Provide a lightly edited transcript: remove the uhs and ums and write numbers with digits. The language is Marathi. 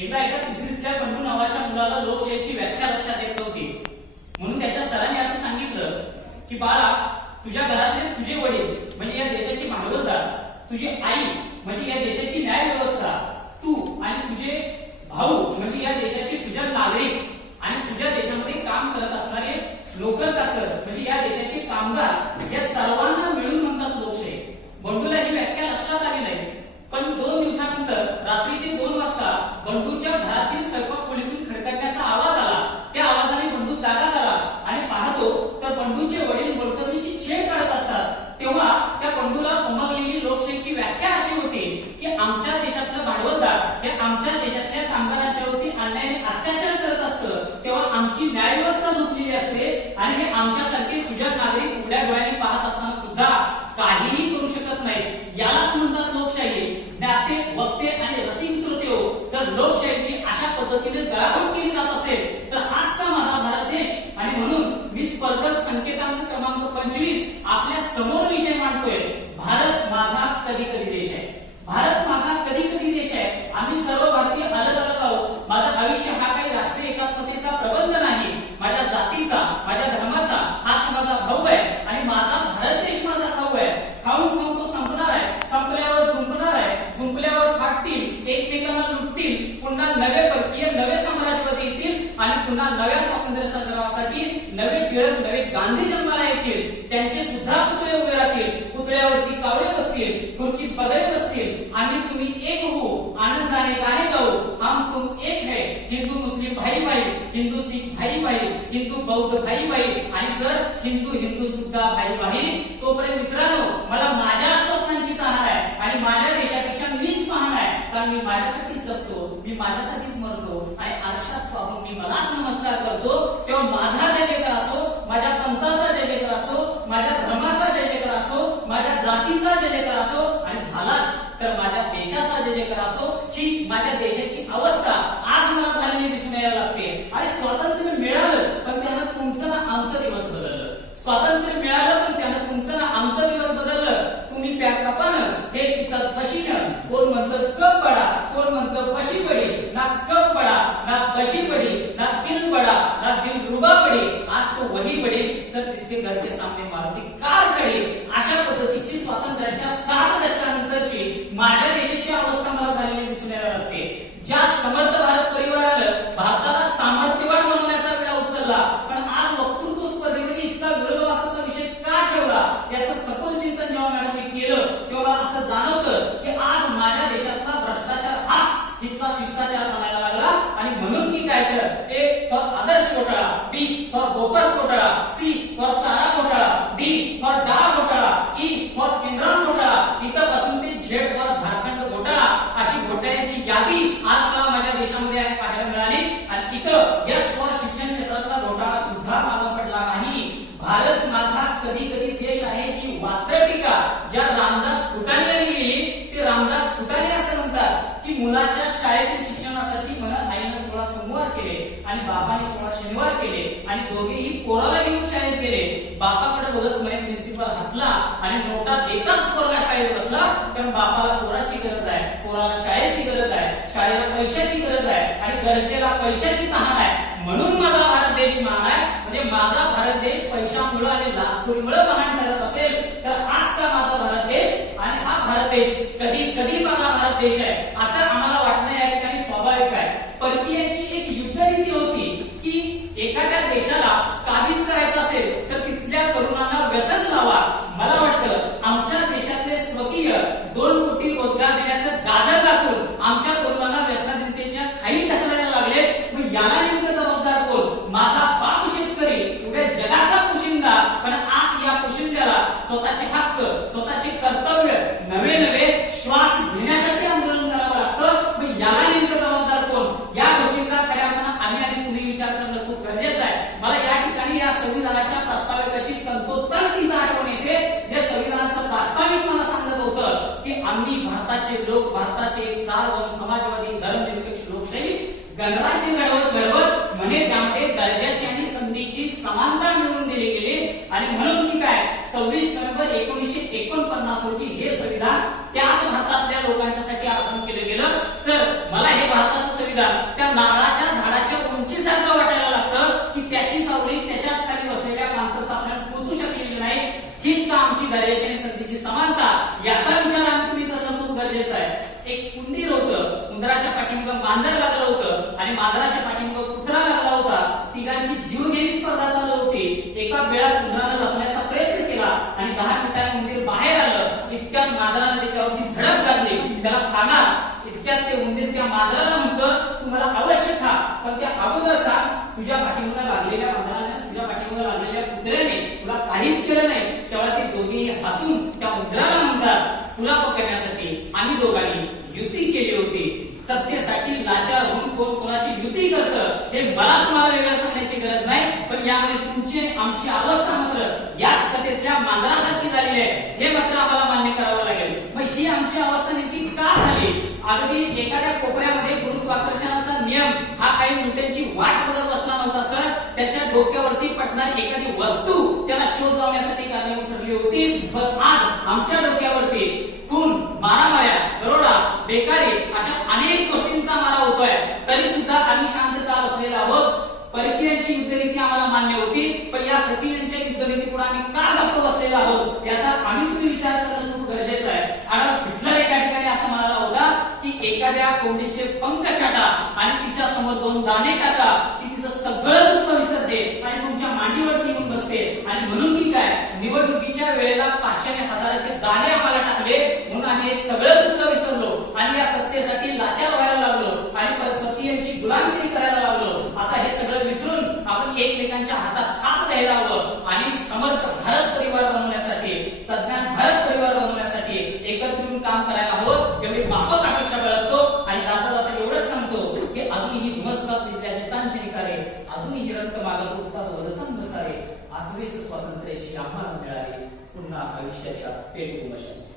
एकदा एका तिसरीतल्या बंडू नावाच्या मुलाला लोकशाहीची व्याख्या लक्षात येत नव्हती, म्हणून त्याच्या सरांनी असं सांगितलं की बाळा, तुझ्या घरातले तुझे वडील म्हणजे या देशाची भांडवलदार, तुझी आई म्हणजे या देशाची न्याय व्यवस्था, तू आणि तुझे भाऊ म्हणजे या देशाची सुजाण नागरिक, आणि तुझ्या देशामध्ये काम करत असणारे नोकर चाकर म्हणजे या देशाचे कामगार, या सर्वांना मिळून म्हणतात लोकशाही. बंडूला ही व्याख्या लक्षात आली नाही, पण 2 दिवसानंतर रात्रीचे 2 वाजता बंडूच्या घरातील स्वयंपाक खोलीतून खडखडण्याचा आवाज आला. त्या आवाजाने बंडू जागा झाला आणि पाहतो तर बंडूचे वडील बोलतवणीची छेड काढत असतात. तेव्हा त्या बंडूला उमगलेली लोकशाहीची व्याख्या अशी होती की आमच्या देशातलं भांडवलदार हे आमच्या देशातल्या कामगारांच्यावरती अन्यायाने अत्याचार करत असतं, तेव्हा आमची न्याय व्यवस्था झोपलेली असते आणि हे आमच्यासारखे सुजाण नागरिक उघड्या डोळ्यांनी पाहत असताना सुद्धा काहीही करू शकत नाही. यालाच म्हणतात लोकशाही. ज्ञाते, वक्ते आणि रसिक श्रोते, जर लोकशाहीची अशा पद्धतीने गळाघोट केली जात असेल तर हाच का माझा भारत देश. आणि म्हणून मी स्पर्धक संकेतांक क्रमांक 25 आपल्या समोर विषय मांडतोय. भारत माझा कधी कधी देश आहे. भारत माझा कधी कधी देश आहे. आम्ही सर्व भारतीय अलग अलग आहोत. माझं आयुष्य हा काही राष्ट्रीय एकात्मतेचा प्रबंध नाही. माझ्या जातीचा, माझ्या धर्माचा हाच माझा भाऊ आहे आणि माझा भारत देश माझा भाऊ आहे. खाऊन खाऊन तो संपणार आहे, संपल्यावर झुंपणार आहे, झुंपल्यावर फाटतील, एकमेकांना लुटतील, पुन्हा नवे परकीय नवे साम्राज्यवादी येतील आणि पुन्हा नव्या स्वातंत्र्य संग्रामासाठी नवे टिळक, नवे गांधी जन्माला येतील. त्यांचे सुद्धा पुतळे उभे राहतील, पुतळ्यावरती कावळे बसतील, खुर्चीत पगडे बसतील आणि तुम्ही एक होऊ, आनंदाने गाणे गाऊ. हम तुम एक है, हिंदू मुस्लिम भाई भाई, हिंदू सिख भाई भाई, हिंदू बौद्ध भाई भाई आणि सर हिंदू हिंदू सुद्धा भाई भाई. तोपर्यंत मित्रांनो, मला माझ्या स्वप्नांची तहान आहे आणि माझ्या देशापेक्षा मीच महान आहे, कारण मी माझ्यासाठीच जगतो, मी माझ्यासाठीच मरतो आणि आरशात पाहून मी मलाच नमस्कार करतो. तेव्हा माझा जय जयकार असो, माझ्या पंथाचा जय जयकार असो, माझ्या धर्माचा जय जयकार असो, माझ्या जातीचा जय जयकार असो आणि झालाच तर माझ्या देशाचा जय जयकार असो. ही माझ्या देशाची अवस्था आज मला झालेली दिसून यायला लागते. आणि स्वातंत्र्य मिळालं पण त्यानं तुमचं ना आमचं दिवस बदललं. स्वातंत्र्य मिळालं पण त्यानं तुमचं ना आमचं दिवस बदललं. तुम्ही प्या कपानं, हे पितात पशीनं. कोण म्हणतं कप बडा, कोण म्हणतं पशी पडी. ना कप बडा, ना पशी पडी, ना दिल बडा, ना दिल रुबा पडी. आज तो वही बडी, सर जिसके घर के सामने मारुती कार खडी. अशा पद्धतीची स्वातंत्र्याच्या 7 दशकानंतरची माझ्या देशाची अवस्था मला झालेली दिसून यायला लागते. ज्या समर्थ भारत परिवारानं भारताला सामर्थ्यवान बनवण्याचा विडा उचलला, पण आज वक्तृत्व स्पर्धेमध्ये इतका विरोधाभासाचा विषय का ठेवला, याचं सखोल चिंतन जेव्हा मॅडमने केलं तेव्हा असं जाणवतं की आज माझ्या देशातला भ्रष्टाचार हाच इतका शिष्टाचार बनायला लागला. आणि म्हणून की काय सर, ए फॉर आदर्श घोटाळा, बी फॉर बोगस घोटाळा, सी फॉर चारा घोटाळा, डी फॉर डाळ घोटाळा, ई फॉर इम्रान घोटाळा, इथं पासून ते झेड फॉर झारखंड घोटाळा, अशी घोटाळ्यांची यादी आज मला माझ्या देशामध्ये पाहायला मिळाली. आणि इथं यस फॉर शिक्षण क्षेत्रातला घोटाळा सुद्धा मागं पडला नाही. भारत माझा कधी कधी देश आहे ही वात्र टीका ज्या रामदास फुटाणे यांनी लिहिली, ते रामदास फुटाणे असं म्हणतात की मुलाच्या शाळेतील शिक्षणासाठी मला आईनं 16 सोमवार केले आणि बाबाने 16 शनिवार केले आणि दोघेही पोराला घेऊन शाळेत गेले. बापाकडे बघत म्हणे प्रिन्सिपल हसला आणि नोटा देताच पोरगा शाळेत बसला. कारण बापाला पोराची गरज आहे, पोराला शाळेची गरज आहे, शाळेला पैशाची गरज आहे आणि गरजेला पैशाची तहान आहे. म्हणून माझा भारत देश महान आहे. म्हणजे माझा भारत देश पैशामुळे आणि लाचखोरीमुळे महान ठरत असेल तर हाच का माझा भारत देश आणि हा भारत देश कधी कधी माझा भारत देश आहे असं आम्हाला वाटणं या ठिकाणी स्वाभाविक आहे. परकीयांची एक युद्धनीती होती की एखाद्या देशाला काबीज करायचं असेल तर तिथल्या तरुणांना व्यसन लावा. मला वाटतं आमच्या देशातले स्वकीय 2 कोटी रोजगार देण्याचं गाजर दाखवून आमच्या तरुणांना व्यसनाधीनतेच्या खाली ढकलायला लागले. मग याला नेमकं जबाबदार कोण? माझा बाप शेतकरी, उद्या जगाचा पोशिंदा. पण आज या पोशिंद्याला स्वतःचे हक्क, स्वतःचे कर्तव्य, नवे नवे श्वास घेण्यासाठी आंदोलन करावं लागतं. मग याला नेमकं जबाबदार कोण? या गोष्टीचा खऱ्या अर्थानं आम्ही आणि तुम्ही विचार करणं खूप गरजेचं आहे. मला या ठिकाणी या संविधानाच्या प्रस्ताविकाची तंतोतंत चिंता आठवण येते. जे संविधानाचं प्रास्ताविक मला सांगत होतं की आम्ही भारताचे लोक, भारताचे एक सार्वभौम समाजवादी धर्मनिरपेक्ष लोकशाही गणराज्य घडवत म्हणे त्यामध्ये दर्जाची आणि संधीची समानता मिळवून दिली गेली. आणि म्हणून की काय 26 नोव्हेंबर 1949 रोजी हे संविधान त्याच भारतातल्या लोकांच्यासाठी अर्पण केलं गेलं. सर मला हे भारताचं संविधान सुद्धा त्या नारळाच्या झाडाच्या उंचीसारखं वाटायला लागतं की त्याची सावली त्याच्याच खाली बसलेल्या पांथस्थापनात पोहोचू शकलेली नाही. हीच का आमची धैर्याची आणि संधीची समानता, याचा विचार आम्ही तुम्ही करणं खूप गरजेचं आहे. एक उंदीर होतं, उंदराच्या पाठीमागं मांजर लागलं होतं आणि मांजराच्या पाठीमागं कुत्रा लागला होता. तिघांची जीवघेणी स्पर्धा चालू होती. एका वेळात उंदरानं लपण्याचा प्रयत्न केला आणि 10 मिनिटांनी उंदीर बाहेर आलं. इतक्यात मांजरानं त्याच्यावरती झडप घातली, त्याला खाणार. इतक्यात ते उंदीर त्या मांजराला म्हणतं, तू मला अवश्य खा, पण त्या अगोदर सांग, तुझ्या पाठीमागं लागलेल्या मांजराने, तुझ्या पाठीमागं लागलेल्या कुत्र्याने तुला काहीच केलं नाही. तेव्हा ते दोघेही हसून त्या उंदराला म्हणतात, तुला पकडण्यासाठी आम्ही दोघांनी युती केली होती. सत्तेसाठी लाचार होऊन कोण कोणाशी युती करतं हे मला तुम्हाला वेगळं सांगण्याची गरज नाही, पण यामध्ये तुमची आमची अवस्था मात्र याच कथेतल्या मांजरासारखी झालेली आहे, हे मात्र आम्हाला मान्य करावं लागेल. मग ही आमची अवस्था नेमकी का झाली? अगदी एखाद्या कोपऱ्यामध्ये गुरुत्वाकर्षणाचा नियम हा काही न्यूटनची वाट बघत बसला नव्हता सर. त्याच्या डोक्यावरती पडणारी एखादी वस्तू त्याला शोध लावण्यासाठी कारणीभूत ठरली होती. मग आज आमच्या डोक्यावरती खून, मारामाऱ्या, दरोडा, बेकारी अशा अनेक गोष्टींचा मारा होतोय, तरी सुद्धा आम्ही शांतता बसलेला आहोत. परकीयांची युद्धनीती आम्हाला मान्य होती, पण या सतीयांच्या युद्धनीतीपुढे आम्ही का गप्प बसलेलो आहोत याचा आम्ही तुम्ही विचार करणं खूप गरजेचं आहे. कारण हिटलर एका ठिकाणी असं म्हणाला होता की एखाद्या कोंबडीचे पंख छाटा आणि तिच्या समोर 2 दाणे टाका, ती तिचं सगळं दुःख विसरते आणि तुमच्या मांडीवरती येऊन बसते. आणि म्हणून की काय, निवडणुकीच्या वेळेला 500 आणि 1000चे दाणे आम्हाला टाकले म्हणून आम्ही हे सगळं दुःख विसरलो आणि या सत्तेसाठी लाचार व्हायला लागलो आणि परस्वतीयांची गुलामगिरी करायला लागलो. आता हे सगळं विसरून आपण एकमेकांच्या हातात हात द्यायला हवं आणि समर्थ भारत परिवार बनवण्यासाठी, सज्ञान भारत परिवार बनवण्यासाठी एकत्र येऊन काम करायला हवं, एवढी माफक अपेक्षा बाळगतो. आणि जाता जाता एवढंच सांगतो की अजूनही धुमसतात तिथल्या चितांची निकारे, अजूनही रक्त मागत उठतात वरसन बसारे, आसवेच स्वातंत्र्याची आम्हाला मिळाली पुन्हा आयुष्याच्या पेटू मशाली.